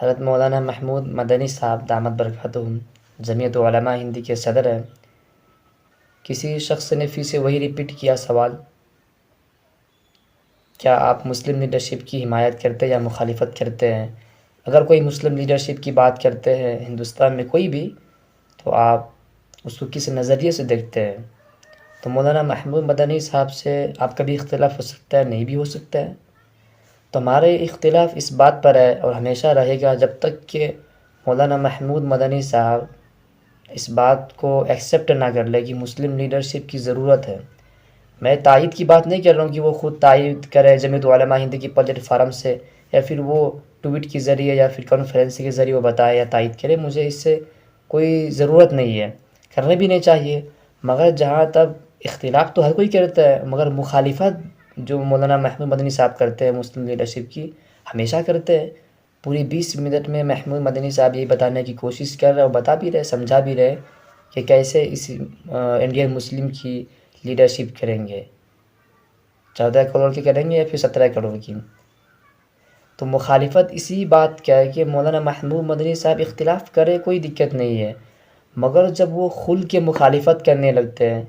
حضرت مولانا محمود مدنی صاحب دامت برکاتہم جمعیت علماء ہندی کے صدر ہیں۔ کسی شخص نے پھر سے وہی ریپیٹ کیا سوال، کیا آپ مسلم لیڈرشپ کی حمایت کرتے یا مخالفت کرتے ہیں؟ اگر کوئی مسلم لیڈرشپ کی بات کرتے ہیں ہندوستان میں کوئی بھی، تو آپ اس کو کس نظریے سے دیکھتے ہیں؟ تو مولانا محمود مدنی صاحب سے آپ کا بھی اختلاف ہو سکتا ہے، نہیں بھی ہو سکتا ہے۔ تو ہمارے اختلاف اس بات پر ہے اور ہمیشہ رہے گا جب تک کہ مولانا محمود مدنی صاحب اس بات کو ایکسیپٹ نہ کر لے کہ مسلم لیڈرشپ کی ضرورت ہے۔ میں تائید کی بات نہیں کر رہا ہوں کہ وہ خود تائید کرے جمعیت علماء ہند کی پلیٹ فارم سے، یا پھر وہ ٹویٹ کے ذریعے یا پھر کانفرنس کے ذریعے وہ بتائے یا تائید کرے، مجھے اس سے کوئی ضرورت نہیں ہے، کرنے بھی نہیں چاہیے۔ مگر جہاں تک اختلاف تو ہر کوئی کرتا ہے، مگر مخالفت جو مولانا محمود مدنی صاحب کرتے ہیں مسلم لیڈرشپ کی، ہمیشہ کرتے ہیں۔ پوری 20 منٹ میں محمود مدنی صاحب یہ بتانے کی کوشش کر رہے اور بتا بھی رہے، سمجھا بھی رہے کہ کیسے اس انڈین مسلم کی لیڈرشپ کریں گے، 14 کروڑ کی کریں گے یا پھر 17 کروڑ کی۔ تو مخالفت اسی بات کا ہے کہ مولانا محمود مدنی صاحب اختلاف کرے، کوئی دقت نہیں ہے، مگر جب وہ کھل کے مخالفت کرنے لگتے ہیں،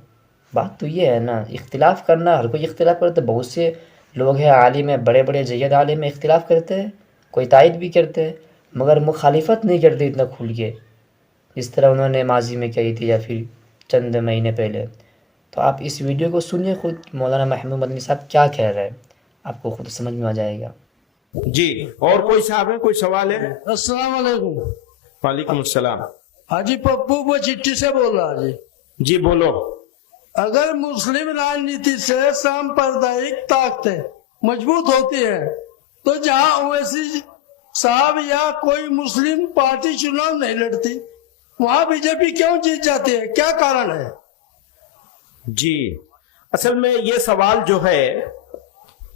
بات تو یہ ہے نا، اختلاف کرنا، ہر کوئی اختلاف کرتا ہے، بہت سے لوگ ہیں عالم ہیں، بڑے بڑے جید عالم ہیں، اختلاف کرتے ہیں، کوئی تائید بھی کرتے ہیں، مگر مخالفت نہیں کرتے اتنا کھل کے جس طرح انہوں نے ماضی میں کہی تھی یا پھر چند مہینے پہلے۔ تو آپ اس ویڈیو کو سنیے، خود مولانا محمود مدنی صاحب کیا کہہ رہے ہیں، آپ کو خود سمجھ میں آ جائے گا۔ جی، اور کوئی صاحب ہے، کوئی سوال ہے؟ السلام علیکم۔ وعلیکم السلام۔ حاجی پپو وہ چٹھی سے بول رہا جی۔ جی بولو۔ اگر مسلم راجنیتی سے سامپردائک طاقتیں مضبوط ہوتی ہیں تو جہاں اویسی صاحب یا کوئی مسلم پارٹی چناؤ نہیں لڑتی، وہاں بی جے پی کیوں جیت جاتی ہے؟ کیا کارن ہے؟ جی، اصل میں یہ سوال جو ہے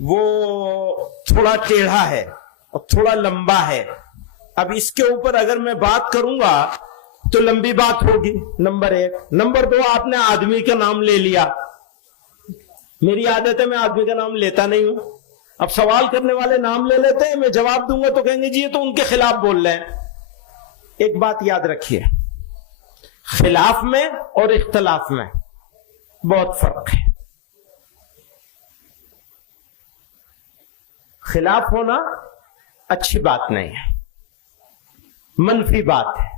وہ تھوڑا ٹیڑھا ہے اور تھوڑا لمبا ہے۔ اب اس کے اوپر اگر میں بات کروں گا تو لمبی بات ہوگی، نمبر 1۔ نمبر 2، آپ نے آدمی کا نام لے لیا، میری عادت ہے میں آدمی کا نام لیتا نہیں ہوں۔ اب سوال کرنے والے نام لے لیتے ہیں، میں جواب دوں گا تو کہیں گے جی یہ تو ان کے خلاف بول رہے ہیں۔ ایک بات یاد رکھیے، خلاف میں اور اختلاف میں بہت فرق ہے۔ خلاف ہونا اچھی بات نہیں ہے، منفی بات ہے،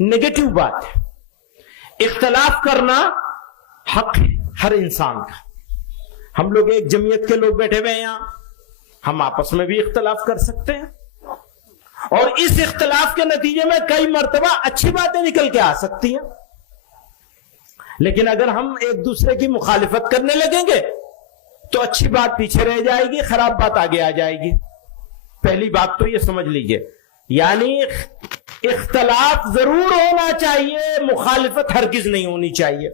نیگیٹو بات ہے۔ اختلاف کرنا حق ہے ہر انسان کا۔ ہم لوگ ایک جمعیت کے لوگ بیٹھے ہوئے ہیں یہاں، ہم آپس میں بھی اختلاف کر سکتے ہیں، اور اس اختلاف کے نتیجے میں کئی مرتبہ اچھی باتیں نکل کے آ سکتی ہیں۔ لیکن اگر ہم ایک دوسرے کی مخالفت کرنے لگیں گے تو اچھی بات پیچھے رہ جائے گی، خراب بات آگے آ جائے گی۔ پہلی بات تو یہ سمجھ لیجئے، یعنی اختلاف ضرور ہونا چاہیے، مخالفت ہرگز نہیں ہونی چاہیے۔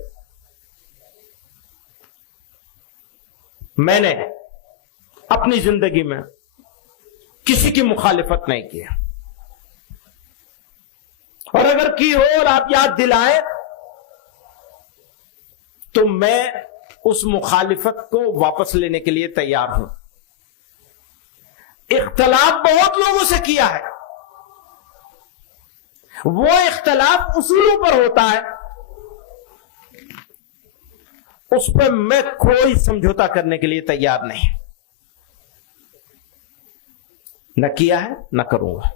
میں نے اپنی زندگی میں کسی کی مخالفت نہیں کی، اور اگر کی ہو اور آپ یاد دلائیں تو میں اس مخالفت کو واپس لینے کے لیے تیار ہوں۔ اختلاف بہت لوگوں سے کیا ہے، وہ اختلاف اصولوں پر ہوتا ہے، اس پہ میں کوئی سمجھوتا کرنے کے لیے تیار نہیں، نہ کیا ہے نہ کروں گا۔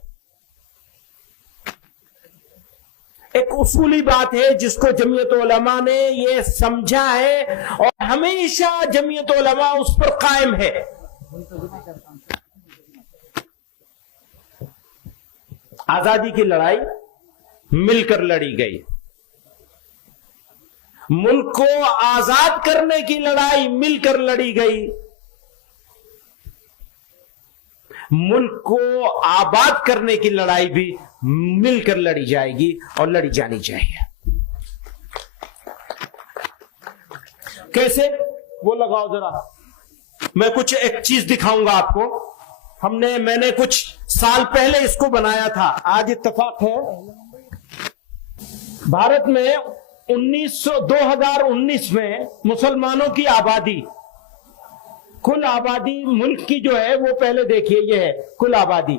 ایک اصولی بات ہے جس کو جمعیت علماء نے یہ سمجھا ہے، اور ہمیشہ جمعیت علماء اس پر قائم ہے۔ آزادی کی لڑائی مل کر لڑی گئی، ملک کو آزاد کرنے کی لڑائی مل کر لڑی گئی، ملک کو آباد کرنے کی لڑائی بھی مل کر لڑی جائے گی اور لڑی جانی چاہیے۔ کیسے؟ وہ لگاؤ ذرا، میں کچھ ایک چیز دکھاؤں گا آپ کو۔ میں نے کچھ سال پہلے اس کو بنایا تھا، آج اتفاق ہے بھارت میں 2019 میں مسلمانوں کی آبادی، کل آبادی ملک کی جو ہے وہ پہلے دیکھیے، یہ ہے کل آبادی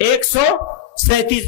137,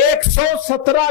117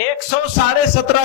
117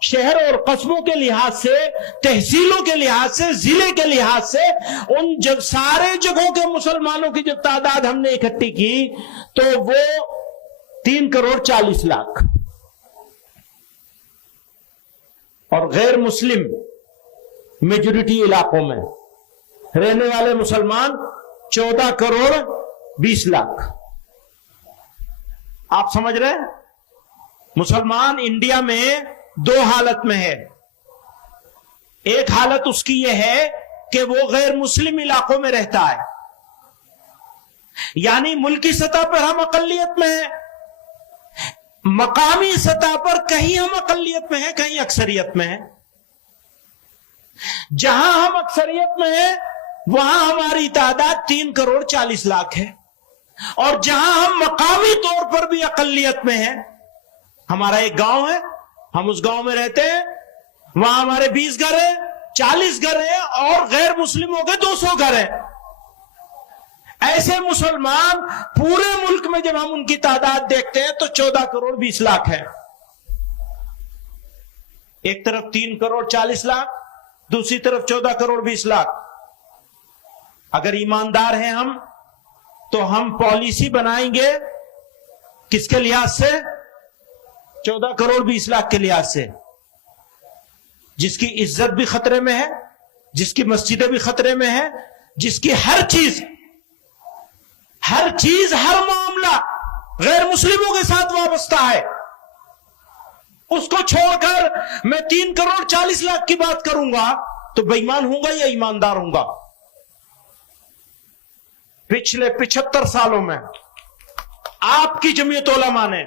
شہر اور قصبوں کے لحاظ سے، تحصیلوں کے لحاظ سے، ضلع کے لحاظ سے، ان سارے جگہوں کے مسلمانوں کی جب تعداد ہم نے اکٹھی کی تو وہ 3,40,00,000 اور غیر مسلم میجورٹی علاقوں میں رہنے والے مسلمان 14,20,00,000. آپ سمجھ رہے ہیں؟ مسلمان انڈیا میں دو حالت میں ہے. ایک حالت اس کی یہ ہے کہ وہ غیر مسلم علاقوں میں رہتا ہے، یعنی ملکی سطح پر ہم اقلیت میں ہیں، مقامی سطح پر کہیں ہم اقلیت میں ہیں، کہیں اکثریت میں ہیں. جہاں ہم اکثریت میں ہیں وہاں ہماری تعداد 3,40,00,000 ہے، اور جہاں ہم مقامی طور پر بھی اقلیت میں ہیں، ہمارا ایک گاؤں ہے، ہم اس گاؤں میں رہتے ہیں، وہاں ہمارے 20 گھر ہیں، 40 گھر ہیں، اور غیر مسلموں کے 200 گھر ہیں. ایسے مسلمان پورے ملک میں جب ہم ان کی تعداد دیکھتے ہیں تو 14,20,00,000 ہے. ایک طرف 3,40,00,000، دوسری طرف 14,20,00,000. اگر ایماندار ہیں ہم تو ہم پالیسی بنائیں گے کس کے لحاظ سے؟ 14,20,00,000 کے لحاظ سے، جس کی عزت بھی خطرے میں ہے، جس کی مسجدیں بھی خطرے میں ہے، جس کی ہر چیز ہر معاملہ غیر مسلموں کے ساتھ وابستہ ہے. اس کو چھوڑ کر میں 3,40,00,000 کی بات کروں گا تو بے ایمان ہوں گا یا ایماندار ہوں گا؟ پچھلے 75 سالوں میں آپ کی جمعیت علماء نے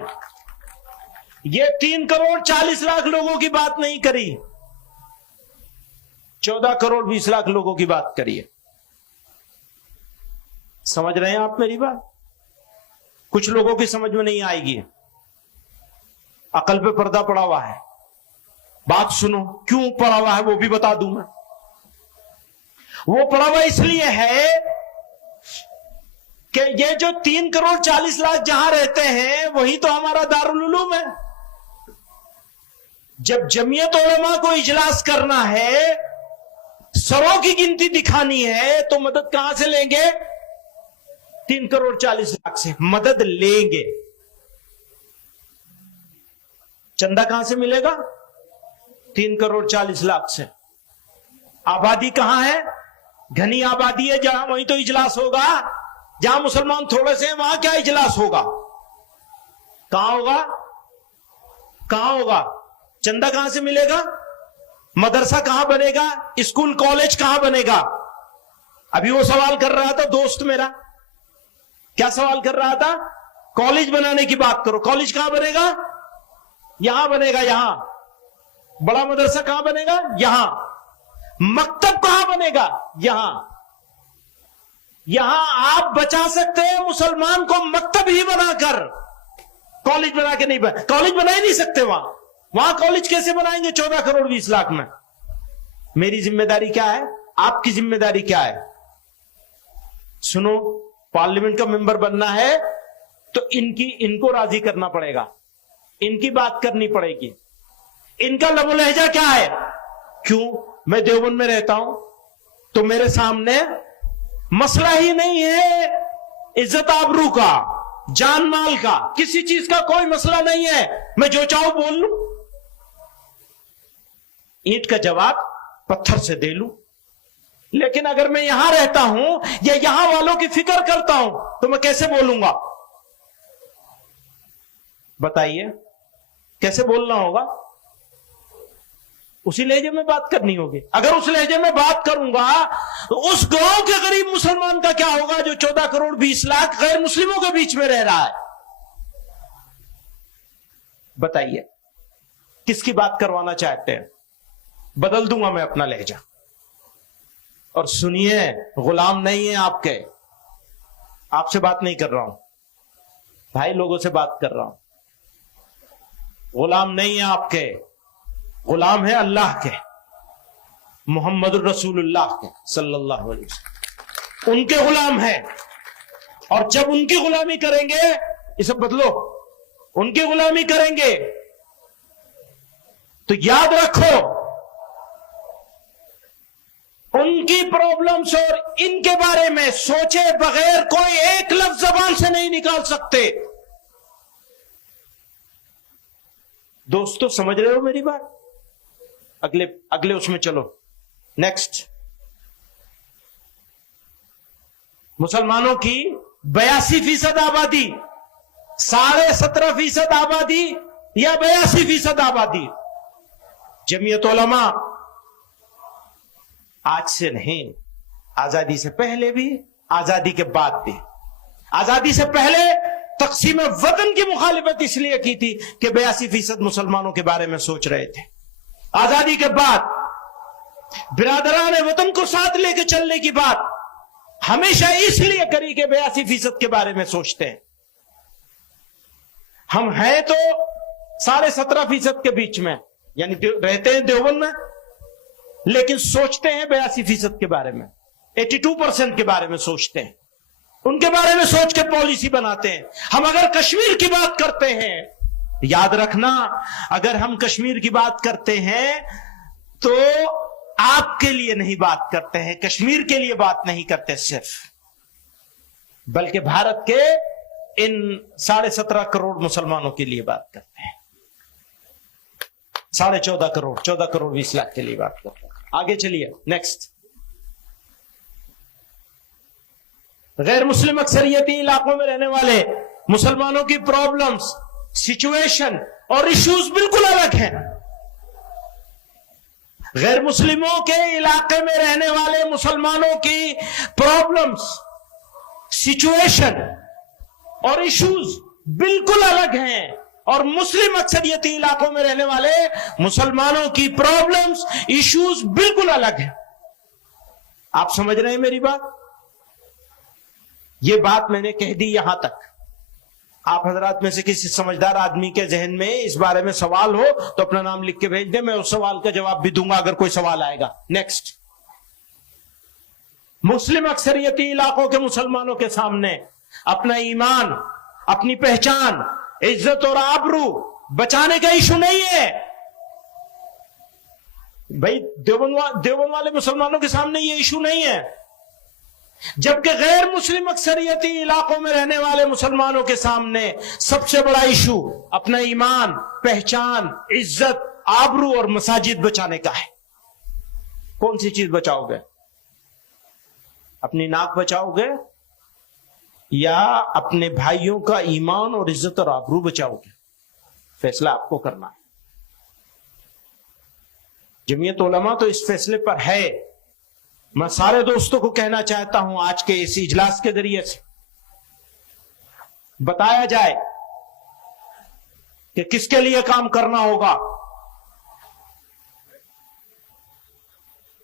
یہ 3,40,00,000 لوگوں کی بات نہیں کری، 14,20,00,000 لوگوں کی بات کری ہے. سمجھ رہے ہیں آپ میری بات؟ کچھ لوگوں کی سمجھ میں نہیں آئے گی، عقل پہ پردہ پڑا ہوا ہے. بات سنو، کیوں پڑا ہوا ہے وہ بھی بتا دوں میں. وہ پڑا ہوا اس لیے ہے کہ یہ جو 3,40,00,000 جہاں رہتے ہیں وہی تو ہمارا دارالعلوم ہے. جب جمعیت علماء کو اجلاس کرنا ہے، سروں کی گنتی دکھانی ہے، تو مدد کہاں سے لیں گے؟ 3,40,00,000 سے مدد لیں گے. چندہ کہاں سے ملے گا؟ 3,40,00,000 سے. آبادی کہاں ہے؟ گھنی آبادی ہے جہاں، وہیں تو اجلاس ہوگا. جہاں مسلمان تھوڑے سے ہیں وہاں کیا اجلاس ہوگا؟ کہاں ہوگا؟ کہاں ہوگا؟ چندہ کہاں سے ملے گا؟ مدرسہ کہاں بنے گا؟ اسکول کالج کہاں بنے گا؟ ابھی وہ سوال کر رہا تھا دوست میرا. کیا سوال کر رہا تھا؟ کالج بنانے کی بات کرو. کالج کہاں بنے گا؟ یہاں بنے گا. یہاں. بڑا مدرسہ کہاں بنے گا؟ یہاں. مکتب کہاں بنے گا؟ یہاں. یہاں آپ بچا سکتے ہیں مسلمان کو مکتب ہی بنا کر، کالج بنا کے نہیں. کالج بنا ہی نہیں سکتے وہاں کالج کیسے بنائیں گے 14,20,00,000 میں؟ میری ذمہ داری کیا ہے؟ آپ کی ذمہ داری کیا ہے؟ سنو، پارلیمنٹ کا ممبر بننا ہے تو ان کو راضی کرنا پڑے گا، ان کی بات کرنی پڑے گی. ان کا لب و لہجہ کیا ہے؟ کیوں؟ میں دیوبند میں رہتا ہوں تو میرے سامنے مسئلہ ہی نہیں ہے عزت آبرو کا، جان مال کا، کسی چیز کا کوئی مسئلہ نہیں ہے. میں جو چاہوں بول لوں، اینٹ کا جواب پتھر سے دے لوں. لیکن اگر میں یہاں رہتا ہوں یا یہاں والوں کی فکر کرتا ہوں تو میں کیسے بولوں گا؟ بتائیے کیسے بولنا ہوگا؟ اسی لہجے میں بات کرنی ہوگی. اگر اس لہجے میں بات کروں گا تو اس گاؤں کے غریب مسلمان کا کیا ہوگا جو 14,20,00,000 غیر مسلموں کے بیچ میں رہ رہا ہے؟ بتائیے کس کی بات کروانا چاہتے ہیں؟ بدل دوں گا میں اپنا لہجہ. اور سنیے، غلام نہیں ہیں آپ کے، آپ سے بات نہیں کر رہا ہوں، بھائی لوگوں سے بات کر رہا ہوں. غلام نہیں ہیں آپ کے، غلام ہیں اللہ کے، محمد الرسول اللہ کے صلی اللہ علیہ وسلم. ان کے غلام ہیں، اور جب ان کی غلامی کریں گے، اسے بدلو، ان کی غلامی کریں گے تو تو یاد رکھو ان کی پرابلمز اور ان کے بارے میں سوچے بغیر کوئی ایک لفظ زبان سے نہیں نکال سکتے. دوستو سمجھ رہے ہو میری بات؟ اگلے اس میں چلو. نیکسٹ. مسلمانوں کی 82% آبادی، 17.5% آبادی یا 82% آبادی. جمعیت علماء آج سے نہیں، آزادی سے پہلے بھی، آزادی کے بعد بھی. آزادی سے پہلے تقسیم وطن کی مخالفت اس لیے کی تھی کہ 82% مسلمانوں کے بارے میں سوچ رہے تھے. آزادی کے بعد برادران وطن کو ساتھ لے کے چلنے کی بات ہمیشہ اس لیے کری کہ 82% کے بارے میں سوچتے ہیں. ہم ہیں تو 17.5% کے بیچ میں، یعنی رہتے ہیں دیوبند میں، لیکن سوچتے ہیں 82% کے بارے میں، 82% کے بارے میں سوچتے ہیں. ان کے بارے میں سوچ کے پالیسی بناتے ہیں. ہم اگر کشمیر کی بات کرتے ہیں، یاد رکھنا اگر ہم کشمیر کی بات کرتے ہیں تو آپ کے لیے نہیں بات کرتے ہیں، کشمیر کے لیے بات نہیں کرتے صرف، بلکہ بھارت کے ان 17.5 کروڑ مسلمانوں کے لیے بات کرتے ہیں. 14.5 کروڑ 14 کروڑ 20 لاکھ کے لیے بات کرتے ہیں. آگے چلیے. نیکسٹ. غیر مسلم اکثریتی علاقوں میں رہنے والے مسلمانوں کی پرابلمز، سچویشن اور ایشوز بالکل الگ ہیں. غیر مسلموں کے علاقے میں رہنے والے مسلمانوں کی پرابلمز، سچویشن اور ایشوز بالکل الگ ہیں، اور مسلم اکثریتی علاقوں میں رہنے والے مسلمانوں کی پرابلمز، ایشوز بالکل الگ ہیں. آپ سمجھ رہے ہیں میری بات؟ یہ بات میں نے کہہ دی یہاں تک. آپ حضرات میں سے کسی سمجھدار آدمی کے ذہن میں اس بارے میں سوال ہو تو اپنا نام لکھ کے بھیج دیں، میں اس سوال کا جواب بھی دوں گا اگر کوئی سوال آئے گا. نیکسٹ. مسلم اکثریتی علاقوں کے مسلمانوں کے سامنے اپنا ایمان، اپنی پہچان، عزت اور آبرو بچانے کا ایشو نہیں ہے. بھائی دیوبند والے مسلمانوں کے سامنے یہ ایشو نہیں ہے، جبکہ غیر مسلم اکثریتی علاقوں میں رہنے والے مسلمانوں کے سامنے سب سے بڑا ایشو اپنا ایمان، پہچان، عزت، آبرو اور مساجد بچانے کا ہے. کون سی چیز بچاؤ گے؟ اپنی ناک بچاؤ گے یا اپنے بھائیوں کا ایمان اور عزت اور آبرو بچاؤ گے؟ فیصلہ آپ کو کرنا ہے. جمعیت علماء تو اس فیصلے پر ہے. میں سارے دوستوں کو کہنا چاہتا ہوں آج کے اس اجلاس کے ذریعے سے بتایا جائے کہ کس کے لیے کام کرنا ہوگا.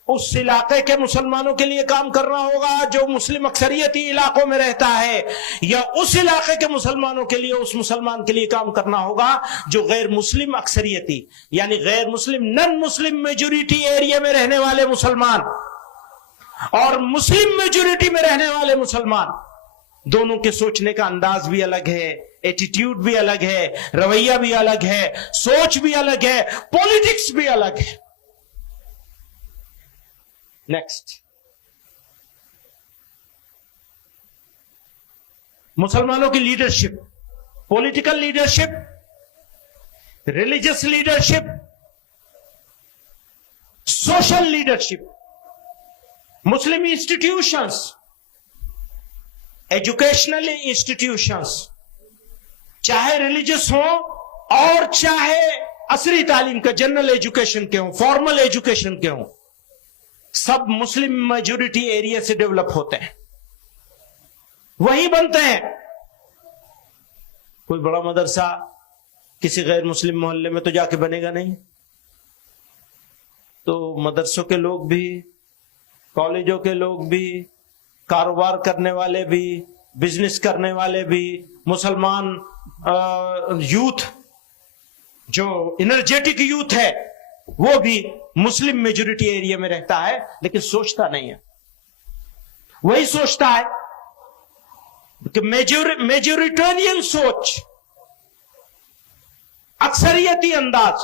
اس علاقے کے مسلمانوں کے لیے کام کرنا ہوگا جو مسلم اکثریتی علاقوں میں رہتا ہے، یا اس علاقے کے مسلمانوں کے لیے اس مسلمان کے لیے کام کرنا ہوگا جو غیر مسلم اکثریتی یعنی غیر مسلم نن مسلم میجورٹی ایریا میں رہنے والے مسلمان اور مسلم میجورٹی میں رہنے والے مسلمان. دونوں کے سوچنے کا انداز بھی الگ ہے، ایٹیٹیوڈ بھی الگ ہے، رویہ بھی الگ ہے، سوچ بھی الگ ہے، پولیٹکس بھی الگ ہے. نیکسٹ. مسلمانوں کی leadership, political leadership, religious leadership, social leadership, مسلم انسٹیٹیوشنز، ایجوکیشنل انسٹیٹیوشنز، چاہے ریلیجس ہوں اور چاہے عصری تعلیم کا جنرل ایجوکیشن کے ہوں، فارمل ایجوکیشن کے ہوں، سب مسلم میجورٹی ایریا سے ڈیولپ ہوتے ہیں، وہی بنتے ہیں. کوئی بڑا مدرسہ کسی غیر مسلم محلے میں تو جا کے بنے گا نہیں. تو مدرسوں کے لوگ بھی، کالجوں کے لوگ بھی، کاروبار کرنے والے بھی، بزنس کرنے والے بھی، مسلمان یوتھ جو انرجیٹک یوتھ ہے وہ بھی مسلم میجورٹی ایریا میں رہتا ہے، لیکن سوچتا نہیں ہے. وہی سوچتا ہے کہ میجورٹینین سوچ، اکثریتی انداز،